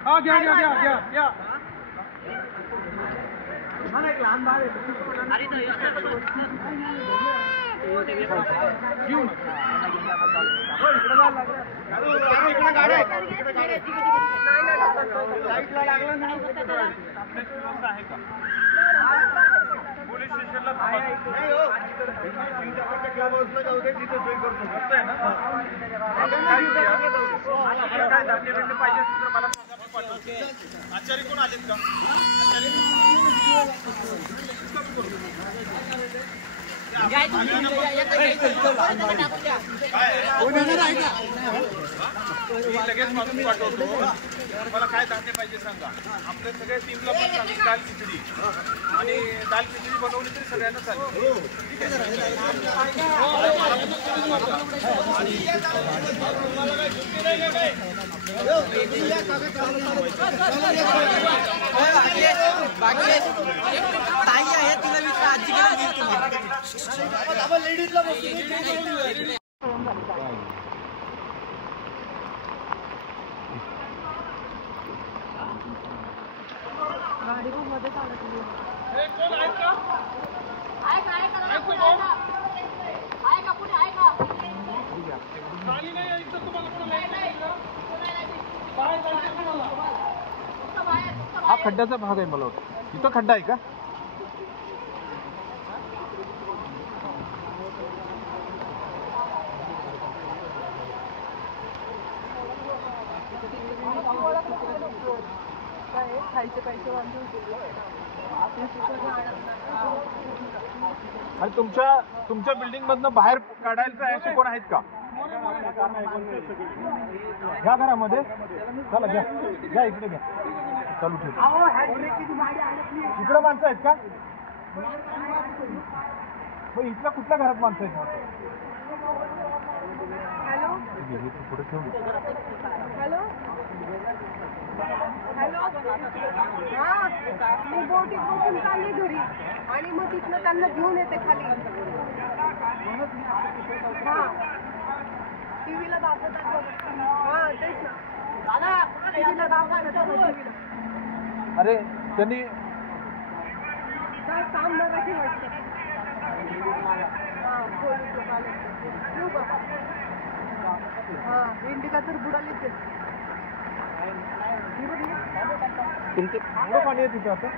हा घ्या घ्या घ्या घ्या घ्या पोलीस स्टेशनला आचार्य कोण आलेत का लगेच माणूस पाठवतो मला काय धान्य पाहिजे सांगा आपल्या सगळ्या टीमला पण सांगा दाल खिचडी आणि दाल खिचडी बनवली तरी सगळ्यांना चालेल ताई आहे तिला मी आजी लेडीजला गाडी खूप मध्ये चालत हा खड्ड्याचा भाग आहे मला वाटतं इथं खड्डा आहे का खायचे पैसे वांधून आणि तुमच्या बिल्डिंग मधनं बाहेर काढायचं असे कोण आहेत का घ्या घरामध्ये चला घ्या घ्या इकडे घ्या चालू ठेव इकडे माणसं आहेत का मग इथल्या कुठल्या घरात माणसं आहेत हॅलो पुढे ठेवू हॅलो हॅलो हा मी बोटीत बसून चालले घरी आणि मग तिथनं त्यांना घेऊन येते खाली हा टीव्हीला दाखवतात बघ हा तेच ना टीव्हीला दाखवतात अरे त्यांनी काय काम मराठी वाटतं हा पोलीस लोक आले येऊ का हा इंडिका तर बुडालीच आहे तुमचं पुढं पाणी आहे तिथं आता